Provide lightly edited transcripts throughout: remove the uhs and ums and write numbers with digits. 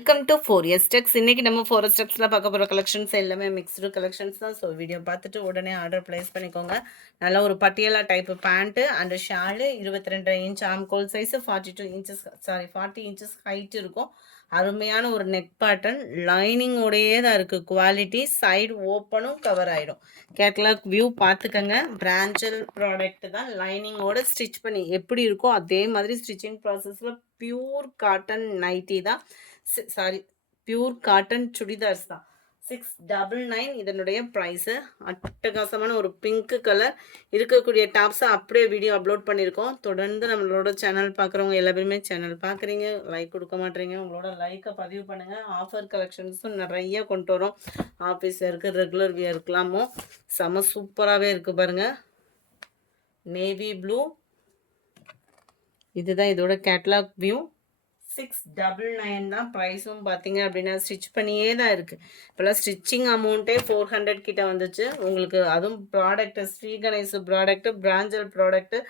Welcome to 4S Techs. இன்னைக்கு நம்ம 4S Techsல பார்க்க போகிற கலெக்ஷன்ஸ் எல்லாமே மிக்ஸ்டு கலெக்ஷன்ஸ் தான். ஸோ வீடியோ பார்த்துட்டு உடனே ஆர்டர் ப்ளேஸ் பண்ணிக்கோங்க. நல்ல ஒரு பட்டியலா type pant and shawl 22 inch ஆம்கோல் சைஸு 40 இன்ச்சஸ் ஹைட் இருக்கும். அருமையான ஒரு நெக் பேட்டர்ன் லைனிங்கோடையே தான் இருக்குது. குவாலிட்டி சைடு ஓப்பனும் கவர் ஆகிடும். கேட்லாக் வியூ பார்த்துக்கங்க. பிராஞ்சல் ப்ராடக்ட் தான். லைனிங்கோட ஸ்டிச் பண்ணி எப்படி இருக்கோ அதே மாதிரி ஸ்டிச்சிங் ப்ராசஸில் பியூர் காட்டன் நைட்டி தான். பியூர் காட்டன் சுடிதார்ஸ் தான். 699 இதனுடைய ப்ரைஸு. அட்டகாசமான ஒரு பிங்க் கலர் இருக்கக்கூடிய டாப்ஸை அப்படியே வீடியோ அப்லோட் பண்ணியிருக்கோம். தொடர்ந்து நம்மளோட சேனல் பார்க்குறவங்க எல்லா பேருமே சேனல் பார்க்குறீங்க, லைக் கொடுக்க மாட்டேறீங்க. உங்களோட லைக்கை பதிவு பண்ணுங்கள். ஆஃபர் கலெக்ஷன்ஸும் நிறைய கொண்டு வரோம். ஆஃபீஸ் இருக்குது, ரெகுலர் வியர்க்கலாமோ செம சூப்பராகவே இருக்குது பாருங்கள். நேவி ப்ளூ, இதுதான் இதோட கேட்லாக் வியூ. 699 தான். ப்ரைஸும் பார்த்தீங்க அப்படின்னா ஸ்டிச் பண்ணியே தான் இருக்குது. இப்போல்லாம் ஸ்டிச்சிங் அமௌண்ட்டே 400 கிட்ட வந்துச்சு உங்களுக்கு. அதுவும் product Shri Ganesh product, Pranjal product,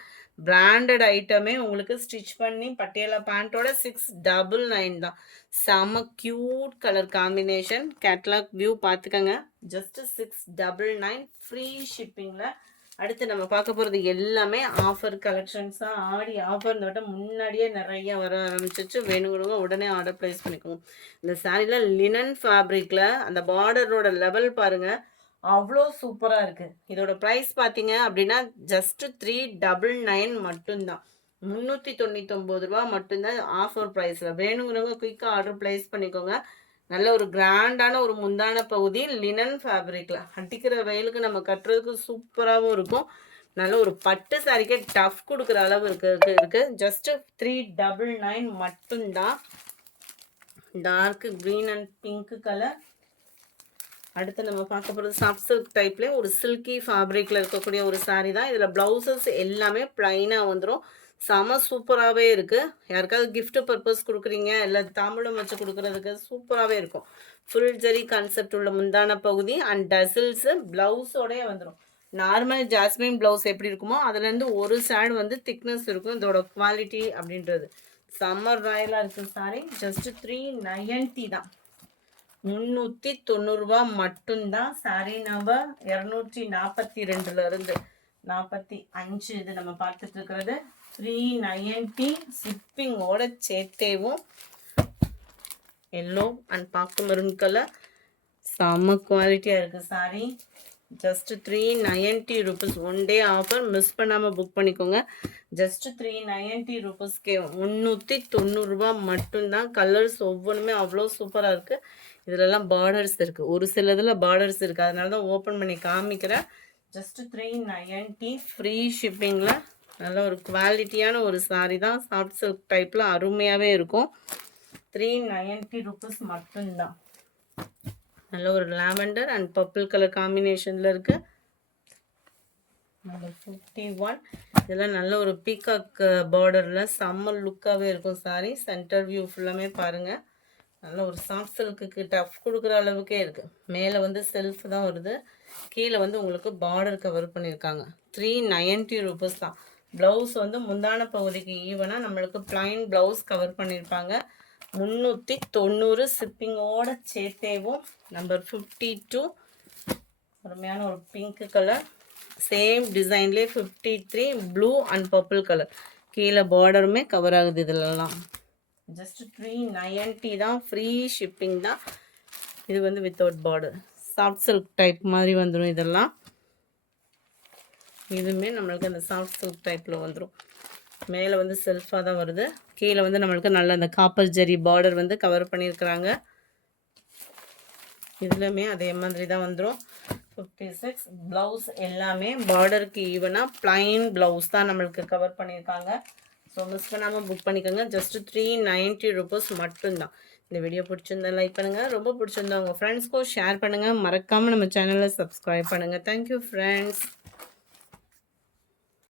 branded ஐட்டமே உங்களுக்கு ஸ்டிச் பண்ணி பட்டியலா பேண்ட்டோட 699 தான். செம்ம cute colour combination. Catalogue view பார்த்துக்கங்க. ஜஸ்ட்டு 699 ஃப்ரீ ஷிப்பிங்கில். அடுத்து நம்ம பார்க்க போகிறது எல்லாமே ஆஃபர் கலெக்ஷன்ஸ் தான். ஆடி ஆஃபர் இந்த வட்டம் முன்னாடியே நிறைய வர ஆரம்பிச்சிச்சு. வேணுங்கிறவங்க உடனே ஆர்டர் ப்ளேஸ் பண்ணிக்கோங்க. இந்த சாரியில் லினன் ஃபேப்ரிக்கில் அந்த பார்டரோட லெவல் பாருங்கள், அவ்வளோ சூப்பராக இருக்குது. இதோட ப்ரைஸ் பார்த்தீங்க அப்படின்னா ஜஸ்ட்டு 399 மட்டும்தான். 399 ரூபா மட்டும்தான் ஆஃபர் ப்ரைஸில். வேணுங்கிறவங்க குயிக்காக ஆர்டர் ப்ளேஸ் பண்ணிக்கோங்க. நல்ல ஒரு கிராண்டான ஒரு முந்தான பகுதி லினன் ஃபேப்ரிக்கில். அடிக்கிற வெயிலுக்கு நம்ம கட்டுறதுக்கு சூப்பராகவும் இருக்கும். நல்ல ஒரு பட்டு சாரிக்கே டஃப் கொடுக்குற அளவு இருக்குது. ஜஸ்ட்டு 399 மட்டும்தான். Dark green and pink colour. அடுத்து நம்ம பார்க்க போகிறது சாஃப்ட் சில்க் டைப்லேயே ஒரு சில்கி ஃபேப்ரிக்கில் இருக்கக்கூடிய ஒரு சாரீ தான். இதில் ப்ளவுசஸ் எல்லாமே ப்ளைனாக வந்துடும். செம சூப்பராகவே இருக்குது. யாருக்காவது கிஃப்ட் பர்பஸ் கொடுக்குறீங்க, இல்லை தாம்பூலம் வச்சு கொடுக்குறதுக்கு சூப்பராகவே இருக்கும். ஃபுல் ஜரி கான்செப்ட் உள்ள முந்தான பகுதி அண்ட் டசில்ஸு ப்ளவுஸோடய வந்துடும். நார்மல் ஜாஸ்மின் ப்ளவுஸ் எப்படி இருக்குமோ அதுலேருந்து ஒரு சைடு வந்து திக்னஸ் இருக்கும். இதோட குவாலிட்டி அப்படின்றது சம்மர் ராயலாக இருக்குது சாரி. ஜஸ்ட்டு 390 தான். 390 ரூபா மட்டும்தான். சாரி நம்பர் 242 45 இது நம்ம பார்த்துட்டு இருக்கிறது. 390 ஷிப்பிங்கோட சேர்த்தேவும். எல்லோ அண்ட் பாக்கு மெரூன் கலர் செம்ம குவாலிட்டியாக இருக்குது sorry. Just 390 rupees. One day offer, miss பண்ணாமல் புக் பண்ணிக்கோங்க. ஜஸ்ட் 390 ருபீஸ்க்கே 390 ரூபா மட்டும்தான். கலர்ஸ் ஒவ்வொன்றுமே அவ்வளோ சூப்பராக இருக்குது. இதிலெல்லாம் பார்டர்ஸ் இருக்குது. ஒரு சில இதில் பார்டர்ஸ் இருக்குது, அதனால தான் ஓப்பன் பண்ணி காமிக்கிறேன். ஜஸ்ட் 390 ஃப்ரீ ஷிப்பிங்கில். நல்ல ஒரு குவாலிட்டியான ஒரு சாரி தான். சாஃப்ட் சில்க் டைப்பில் அருமையாகவே இருக்கும். 390 ருபீஸ் மட்டும்தான். நல்ல ஒரு லாவெண்டர் அண்ட் பர்பிள் கலர் காம்பினேஷனில் இருக்குது. 51. இதெல்லாம் நல்ல ஒரு பீகாக் பார்டரில் செம்ம லுக்காகவே இருக்கும் சாரி. சென்டர் வியூ ஃபுல்லாமே பாருங்கள். நல்ல ஒரு சாஃப்ட் சில்க்குக்கு டஃப் கொடுக்குற அளவுக்கே இருக்குது. மேலே வந்து செல்ஃப் தான் வருது, கீழே வந்து உங்களுக்கு பார்டர் கவர் பண்ணியிருக்காங்க. 390 ருபீஸ் தான். ப்ளவுஸ் வந்து முந்தான பகுதிக்கு ஈவனாக நம்மளுக்கு ப்ளைன் ப்ளவுஸ் கவர் பண்ணியிருப்பாங்க. 390 ஷிப்பிங்கோட சேர்த்தேவும். நம்பர் 52 அருமையான ஒரு பிங்க் கலர். சேம் டிசைன்லேயே 53 ப்ளூ அண்ட் பர்பிள் கலர். கீழே பார்டருமே கவர் ஆகுது இதிலெல்லாம். ஜஸ்ட் 390 தான். ஃப்ரீ ஷிப்பிங் தான். இது வந்து without border soft silk type மாதிரி வந்துடும். இதெல்லாம் இதுவுமே நம்மளுக்கு அந்த சாஃப்ட் சில்க் டைப்பில் வந்துடும். மேலே வந்து செல்ஃபாக தான் வருது, கீழே வந்து நம்மளுக்கு நல்ல அந்த காப்பர் ஜெரி பார்டர் வந்து கவர் பண்ணியிருக்கிறாங்க. இதுலையுமே அதே மாதிரி தான் வந்துடும். 56 ப்ளவுஸ் எல்லாமே பார்டருக்கு ஈவனாக ப்ளைன் ப்ளவுஸ் தான் நம்மளுக்கு கவர் பண்ணியிருக்காங்க. ஸோ மிஸ் பண்ணாமல் புக் பண்ணிக்கோங்க. ஜஸ்ட்டு 390 ருபீஸ் மட்டும்தான். இந்த வீடியோ பிடிச்சிருந்தா லைக் பண்ணுங்கள், ரொம்ப பிடிச்சிருந்தா உங்கள் ஃப்ரெண்ட்ஸ்க்கும் ஷேர் பண்ணுங்கள். மறக்காமல் நம்ம சேனலை சப்ஸ்கிரைப் பண்ணுங்கள். Thank you friends.